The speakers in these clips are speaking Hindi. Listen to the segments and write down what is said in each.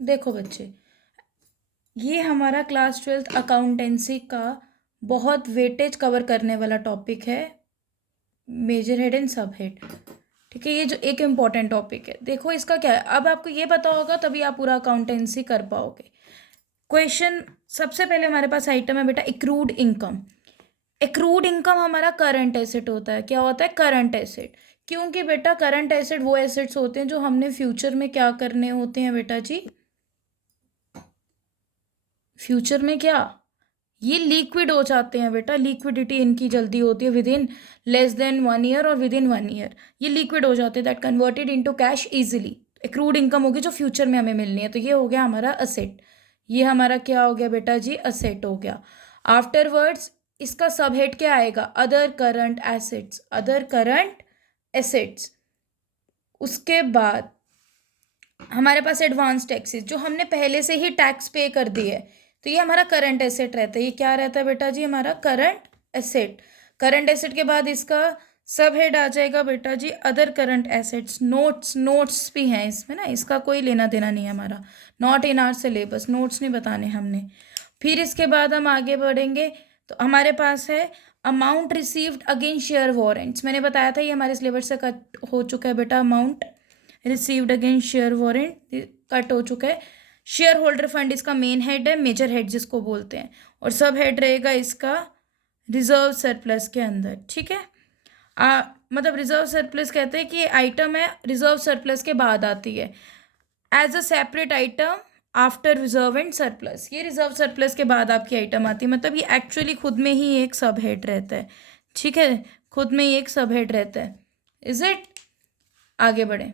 देखो बच्चे, ये हमारा क्लास 12th अकाउंटेंसी का बहुत वेटेज कवर करने वाला टॉपिक है, मेजर हेड एंड सब हेड। ठीक है, ये जो एक इम्पॉर्टेंट टॉपिक है, देखो इसका क्या है, अब आपको ये पता होगा तभी आप पूरा अकाउंटेंसी कर पाओगे। क्वेश्चन सबसे पहले हमारे पास आइटम है बेटा एक्रूड इनकम। एक्रूड इनकम हमारा करंट एसेट होता है। क्या होता है? Current asset. क्योंकि बेटा करंट एसेट वो एसेट्स होते हैं जो हमने फ्यूचर में क्या करने होते हैं बेटा जी, फ्यूचर में क्या, ये लिक्विड हो जाते हैं बेटा, लिक्विडिटी इनकी जल्दी होती है with in less than 1 year और विद इन 1 ईयर ये लिक्विड हो जाते हैं, that converted into cash easily. Accrued income होगी जो फ्यूचर में हमें मिलनी है, तो ये हो गया हमारा असेट। ये हमारा क्या हो गया बेटा जी? असेट हो गया। आफ्टरवर्ड्स इसका सब हेड क्या आएगा? Other current assets, other current assets. उसके बाद हमारे पास एडवांस टैक्सेस, जो हमने पहले से ही टैक्स पे कर दी है, तो ये हमारा करंट एसेट रहता है। ये क्या रहता है बेटा जी? हमारा करंट एसेट। करंट एसेट के बाद इसका सब हेड आ जाएगा बेटा जी other current assets. Notes, notes भी हैं इसमें ना, इसका कोई लेना देना नहीं है हमारा, not in our syllabus, notes नहीं बताने हमने। फिर इसके बाद हम आगे बढ़ेंगे तो हमारे पास है amount received against share warrants. मैंने बताया था ये हमारे सिलेबस से कट हो चुका है बेटा, amount received against share warrant cut हो चुका है। शेयर होल्डर फंड इसका मेन हेड है, मेजर हेड जिसको बोलते हैं, और सब हेड रहेगा इसका रिजर्व सरप्लस के अंदर। ठीक है, मतलब रिजर्व सरप्लस कहते हैं कि ये आइटम है रिजर्व सरप्लस के बाद आती है, as a separate item after reserve and surplus. ये रिजर्व सरप्लस के बाद आपकी आइटम आती है, मतलब ये एक्चुअली खुद में ही एक सब हेड रहता है। ठीक है, खुद में ही एक सब हेड रहता है। Is it? आगे बढ़े।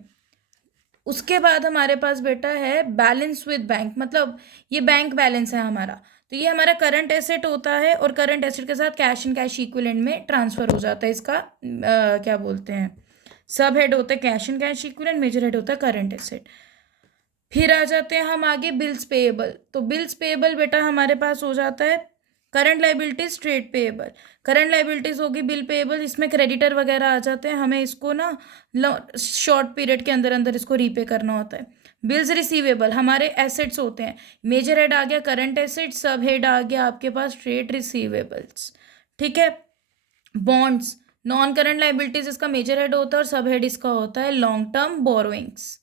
उसके बाद हमारे पास बेटा है बैलेंस विद बैंक, मतलब ये बैंक बैलेंस है हमारा, तो ये हमारा करंट एसेट होता है और करंट एसेट के साथ कैश एंड कैश इक्विवेलेंट में ट्रांसफर हो जाता है। इसका क्या बोलते हैं, सब हेड होता है cash and cash equivalent, major head होता है करंट एसेट। फिर आ जाते हैं हम आगे बिल्स पेएबल। तो बिल्स पेएबल बेटा हमारे पास हो जाता है current liabilities trade payable. Current liabilities होगी बिल पेएबल, इसमें क्रेडिटर वगैरह आ जाते हैं, हमें इसको ना शॉर्ट पीरियड के अंदर अंदर इसको रीपे करना होता है। बिल्स रिसीवेबल हमारे एसेट्स होते हैं, मेजर हेड आ गया करंट एसेट, सब हेड आ गया आपके पास ट्रेड रिसीवेबल्स। ठीक है, बॉन्ड्स नॉन करंट लाइबिलिटीज इसका मेजर हेड होता है और सब हेड इसका होता है लॉन्ग टर्म बोरोइंग्स।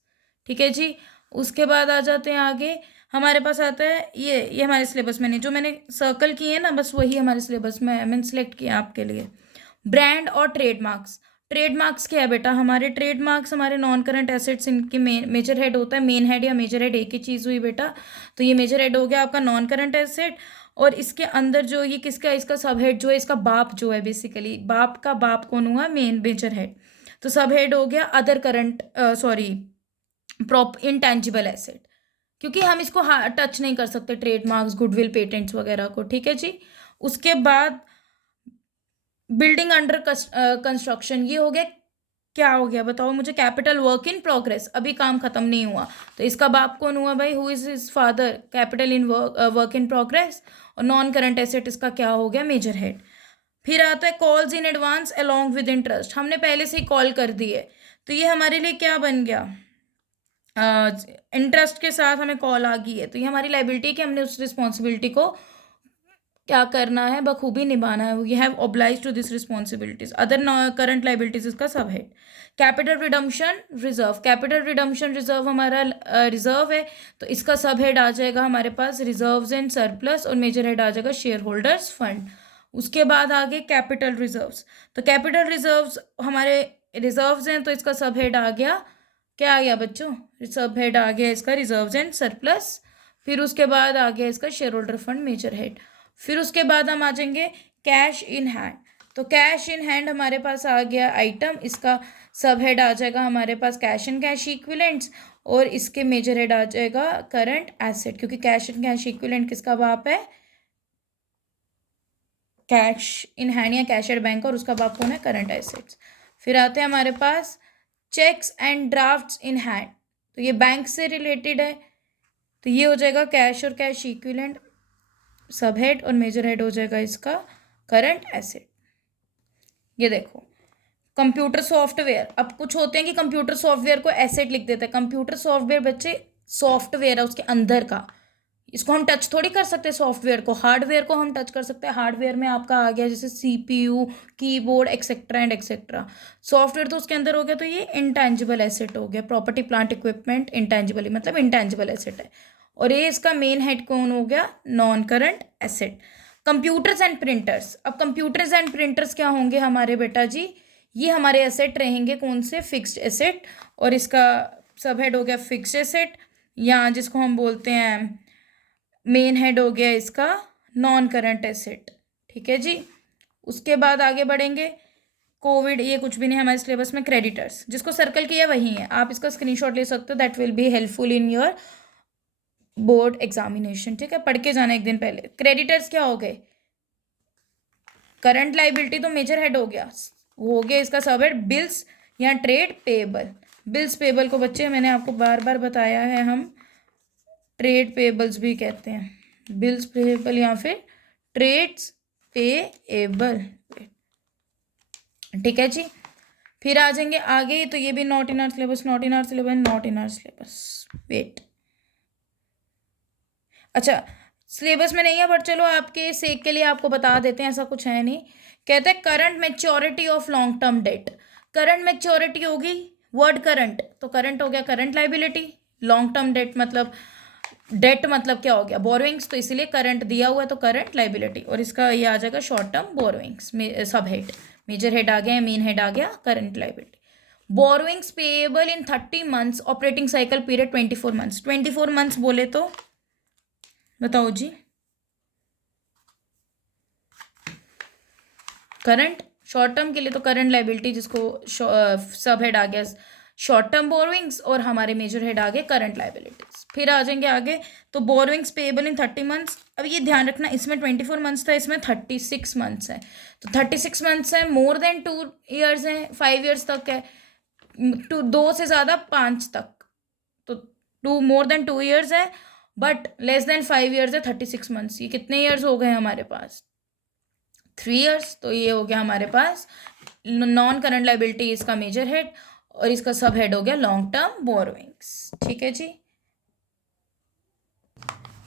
ठीक है जी, उसके बाद आ जाते हैं आगे, हमारे पास आता है ये हमारे सिलेबस में नहीं, जो मैंने सर्कल किए हैं ना बस वही हमारे सिलेबस में मैंने सिलेक्ट किया आपके लिए। ब्रांड और ट्रेडमार्क्स। ट्रेडमार्क्स क्या है बेटा? हमारे ट्रेडमार्क्स हमारे नॉन करंट एसेट्स, इनके मेजर हेड होता है, मेन हेड या मेजर हेड एक ही चीज़ हुई बेटा, तो ये मेजर हेड हो गया आपका नॉन करंट एसेट। और इसके अंदर जो ये किसका, इसका सब हेड जो है, इसका बाप जो है, बेसिकली बाप का बाप कौन हुआ? Main major head. तो सब हेड हो गया other current, sorry prop intangible asset, क्योंकि हम इसको टच नहीं कर सकते ट्रेडमार्क्स गुडविल पेटेंट्स वगैरह को। ठीक है जी, उसके बाद बिल्डिंग अंडर कंस्ट्रक्शन, ये हो गया, क्या हो गया बताओ मुझे? कैपिटल वर्क इन प्रोग्रेस, अभी काम खत्म नहीं हुआ, तो इसका बाप कौन हुआ भाई? Who is his father? Capital in work in progress. और नॉन करंट एसेट इसका क्या हो गया? Major head. फिर आता है calls in advance along with interest, हमने पहले से ही कॉल कर दी है, तो ये हमारे लिए क्या बन गया? इंटरेस्ट के साथ हमें कॉल आ गई है, तो ये हमारी लाइबिलिटी कि हमने उस रिस्पॉन्सिबिलिटी को क्या करना है? बखूबी निभाना है। We have oblige to this responsibilities. Other current liabilities इसका सब है। Capital redemption reserve, capital redemption reserve हमारा रिजर्व है, तो इसका सब हेड आ जाएगा हमारे पास रिजर्व्स एंड सरप्लस, और मेजर हेड आ जाएगा शेयर होल्डर्स फंड। उसके बाद आगे कैपिटल रिजर्व्स, तो कैपिटल रिजर्व्स हमारे रिजर्व्स हैं, तो इसका सब हेड आ गया, क्या आ गया बच्चों? सब हेड आ गया इसका रिजर्व्स एंड सरप्लस। फिर उसके बाद आ गया इसका share holder fund major head. फिर उसके बाद हम आ जाएंगे कैश इन हैंड, तो कैश इन हैंड हमारे पास आ गया आइटम, इसका सब हेड आ जाएगा हमारे पास कैश एंड कैश इक्विवेलेंट्स, और इसके मेजर हेड आ जाएगा करंट एसेट, क्योंकि कैश एंड कैश इक्विवेलेंट किसका बाप है? कैश इन हैंड या कैश एट बैंक, और उसका बाप कौन है? Current assets. फिर आते हैं हमारे पास cheques and drafts in hand, तो ये बैंक से रिलेटेड है, तो ये हो जाएगा कैश और कैश इक्विवेलेंट, सब हेड, और मेजर हेड हो जाएगा इसका करंट एसेट। ये देखो कंप्यूटर सॉफ्टवेयर, अब कुछ होते हैं कि कंप्यूटर सॉफ्टवेयर को एसेट लिख देते हैं। कंप्यूटर सॉफ्टवेयर बच्चे सॉफ्टवेयर है उसके अंदर का, इसको हम टच थोड़ी कर सकते सॉफ्टवेयर को, हार्डवेयर को हम टच कर सकते हैं। हार्डवेयर में आपका आ गया जैसे CPU, keyboard etcetera and etcetera. Software तो उसके अंदर हो गया, तो ये इंटेंजिबल एसेट हो गया। प्रॉपर्टी प्लांट इक्विपमेंट इंटेंजिबल मतलब इंटेंजिबल एसेट है। और ये इसका मेन हेड कौन हो गया, non current asset. Computers and printers, अब कंप्यूटर्स एंड प्रिंटर्स क्या होंगे हमारे बेटा जी, ये हमारे एसेट रहेंगे कौन से, फिक्स्ड एसेट। और इसका सब हेड हो गया फिक्स्ड एसेट, या जिसको हम बोलते हैं मेन हेड हो गया इसका नॉन करंट एसेट। ठीक है जी। उसके बाद आगे बढ़ेंगे, कोविड ये कुछ भी नहीं हमारे सिलेबस में। क्रेडिटर्स जिसको सर्कल किया वही है, आप इसका स्क्रीनशॉट ले सकते हो, that will be helpful in your board examination. ठीक है, पढ़ के जाना एक दिन पहले। क्रेडिटर्स क्या हो गए, करंट लाइबिलिटी तो मेजर हेड हो गया इसका सब हेड। बिल्स या ट्रेड पेएबल, बिल्स पेएबल को बच्चे मैंने आपको बार बार बताया है, हम ट्रेड पेएबल्स भी कहते हैं, बिल्स पेएबल या फिर ट्रेड्स पेएबल। ठीक है जी। फिर आ जाएंगे आगे, तो ये भी not in our syllabus, not in our syllabus, not in our syllabus. Wait, अच्छा सिलेबस में नहीं है बट चलो आपके सेक के लिए आपको बता देते हैं, ऐसा कुछ है नहीं। कहते हैं current maturity of long term debt. Current maturity होगी, वर्ड करंट, तो करंट हो गया current liability. Long term debt मतलब, डेट मतलब क्या हो गया, बोरोइंग्स, तो इसीलिए करंट दिया हुआ है तो करंट लाइबिलिटी। और इसका ये आ जाएगा शॉर्ट टर्म बोरोइंग्स में सब हेड, मेजर हेड आ गया, मेन हेड आ गया, करंट लाइबिलिटी। बोरोइंग्स पेएबल इन 30 months, operating cycle period 24 months. 24 months बोले तो बताओ जी, करंट शॉर्ट टर्म के लिए तो करंट लाइबिलिटी, जिसको सब हेड आ गया शॉर्ट टर्म बोरोइंग्स, और हमारे मेजर हेड आ गए करंट लाइबिलिटीज। फिर आ जाएंगे आगे, तो बोरोइंग्स पेएबल इन 30 मंथ्स। अब ये ध्यान रखना, इसमें 24 मंथ्स था, इसमें 36 मंथ्स है। तो 36 मंथ्स है, मोर देन 2 ईयर्स है, 5 ईयर्स तक है, दो से ज़्यादा 5 तक, तो मोर देन 2 ईयर्स है, बट लेस देन 5 ईयर्स है 36 मंथ्स। ये कितने ईयर्स हो गए हमारे पास, 3 ईयर्स। तो ये हो गया हमारे पास नॉन करंट लाइबिलिटी इसका मेजर हेड, और इसका सब हेड हो गया लॉन्ग टर्म बोरोइंग्स। ठीक है जी।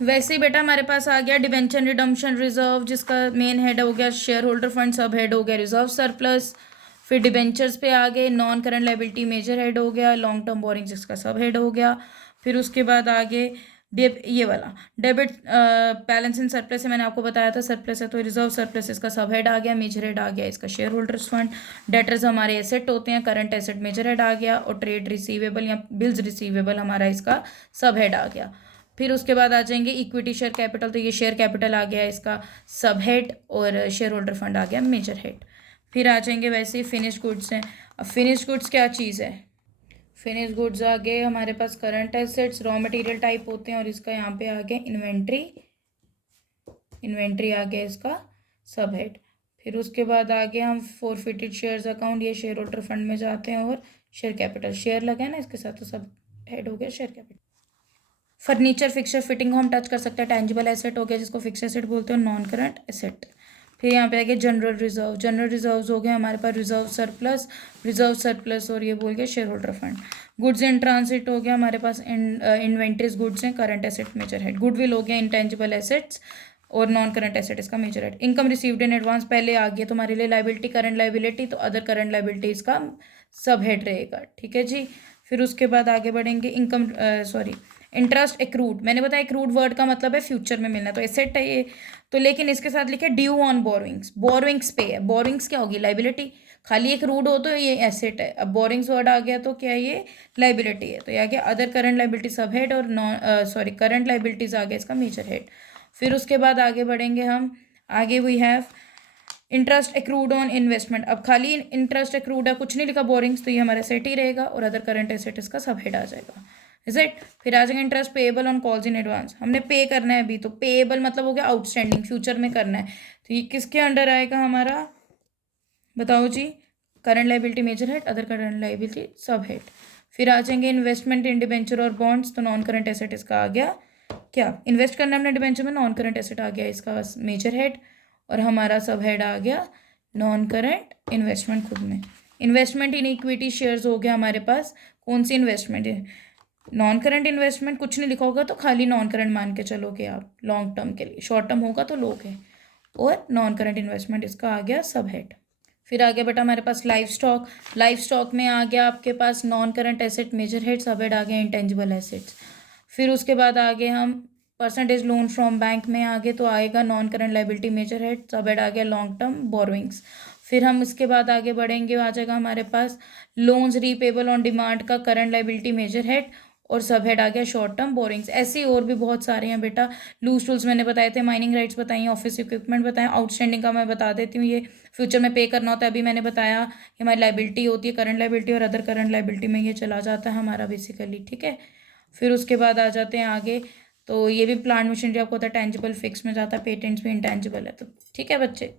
वैसे ही बेटा हमारे पास आ गया डिबेंचर रिडम्पशन रिजर्व, जिसका मेन हेड हो गया शेयर होल्डर फंड, सब हेड हो गया रिजर्व सरप्लस। फिर डिबेंचर्स पे आ गए, non current liability major head हो गया, लॉन्ग टर्म बोरिंग जिसका सब हेड हो गया। फिर उसके बाद आगे ये वाला डेबिट बैलेंस इन सरप्लस है, मैंने आपको बताया था सरप्लस है, तो रिजर्व सरप्लस इसका सब हेड आ गया, मेजर हेड आ गया इसका शेयर होल्डर्स फंड। डेटर्स हमारे एसेट होते हैं, करंट एसेट मेजर हेड आ गया, और ट्रेड रिसीवेबल या बिल्स रिसीवेबल हमारा इसका सब हेड आ गया। फिर उसके बाद आ जाएंगे इक्विटी शेयर कैपिटल, तो ये शेयर कैपिटल आ गया इसका सब हेड, और शेयर होल्डर फंड आ गया मेजर हेड। फिर आ जाएंगे वैसे ही फिनिश गुड्स हैं। अब फिनिश गुड्स क्या चीज़ है, फिनिश गुड्स आ गए हमारे पास current assets, raw material type होते हैं, और इसका यहाँ पे आ गया इन्वेंट्री, इन्वेंट्री आ गया इसका सब हेड। फिर उसके बाद आ गया हम फॉरफिटेड शेयर्स अकाउंट, ये शेयर होल्डर फंड में जाते हैं, और शेयर कैपिटल शेयर लगा है ना इसके साथ, तो सब हेड हो गया share capital. Furniture fixer fitting को हम टच कर सकते हैं, टेंजिबल एसेट हो गया जिसको फिक्स एसेट बोलते हैं, नॉन करंट एसेट। फिर यहाँ पे आ गया जनरल रिजर्व, जनरल रिजर्व्स हो गए हमारे पास रिजर्व सरप्लस और ये बोल गया share holder fund. Goods in transit हो गया हमारे पास, इन्वेंट्रीज गुड्स हैं, current asset major head. Goodwill हो गया इंटेंजिबल एसेट्स और नॉन करंट एसेट इसका major head. Income received in advance पहले आ गया तुम्हारे लिए लाइबिलिटी, करंट लाइबिलिटी, तो अदर करंट लाइबिलिटी इसका सब हेड रहेगा। ठीक है जी। फिर उसके बाद आगे बढ़ेंगे इनकम इंटरेस्ट एक्रूड, मैंने बताया एक्रूड वर्ड का मतलब है फ्यूचर में मिलना, तो एसेट है ये, तो लेकिन इसके साथ लिखे ड्यू ऑन बोरोइंग्स, बोरोइंग्स पे है, बोरोइंग्स क्या होगी लाइबिलिटी, खाली एक रूड हो तो ये एसेट है, अब बोरिंग्स वर्ड आ गया तो क्या ये लाइबिलिटी है, तो ये आ गया other current liability sub head, और नॉन करंट लाइबिलिटीज आ गया इसका मेजर हेड। फिर उसके बाद आगे बढ़ेंगे हम, आगे we have interest accrued on investment, अब खाली इंटरेस्ट एक्रूड है, कुछ नहीं लिखा बोरिंग्स, तो ये हमारा सेट ही रहेगा, और अदर करंट एसेट इसका सब हेड आ जाएगा, इज इट। फिर आ जाएगा interest payable on calls in advance, हमने पे करना है अभी, तो पेएबल मतलब हो गया आउटस्टैंडिंग, फ्यूचर में करना है, तो ये किसके अंडर आएगा हमारा, बताओ जी, current liability major head, other current liability sub head. फिर आ जाएंगे इन्वेस्टमेंट इन डिबेंचर और बॉन्ड्स, तो नॉन करंट एसेट इसका आ गया क्या, इन्वेस्ट करना हमने डिबेंचर में, नॉन करंट एसेट आ गया इसका मेजर हेड, और हमारा सब हेड आ गया नॉन करंट इन्वेस्टमेंट खुद में। इन्वेस्टमेंट इन इक्विटी शेयर्स हो गया हमारे पास, कौन सी इन्वेस्टमेंट है, नॉन करंट इन्वेस्टमेंट कुछ नहीं लिखा होगा तो खाली नॉन करंट मान के चलोगे आप लॉन्ग टर्म के लिए, शॉर्ट टर्म होगा तो लोगे। और नॉन करंट इन्वेस्टमेंट इसका आ गया सब हेड। फिर आ गया बेटा हमारे पास लाइफ स्टॉक। लाइफ स्टॉक में आ गया आपके पास non current asset major head, सब हेड आ गया इंटेंजिबल एसेट्स। फिर उसके बाद आगे हम परसेंटेज लोन फ्रॉम बैंक में आगे तो आएगा non current liability major head, सब हेड आ गया लॉन्ग टर्म बोरोइंग्स। फिर हम उसके बाद आगे बढ़ेंगे, आ जाएगा हमारे पास लोन्स रीपेबल ऑन डिमांड का करंट लाइबिलिटी मेजर हेड, और सब हेड आ गया शॉर्ट टर्म बोरिंग्स। ऐसे ही और भी बहुत सारे हैं बेटा। लूज टूल्स मैंने बताए थे, माइनिंग राइट्स बताई, ऑफिस इक्विपमेंट बताया, आउटस्टैंडिंग का मैं बता देती हूँ, ये फ्यूचर में पे करना होता है। अभी मैंने बताया कि हमारी लाइबिलिटी होती है करंट लाइबिलिटी, और अदर करंट लाइबिलिटी में ये चला जाता है हमारा बेसिकली, ठीक है। फिर उसके बाद आ जाते हैं आगे, तो ये भी प्लांट मशीनरी आपको होता है टेंजिबल, फिक्स में जाता है, पेटेंट्स भी इंटेंजिबल है, तो ठीक है बच्चे।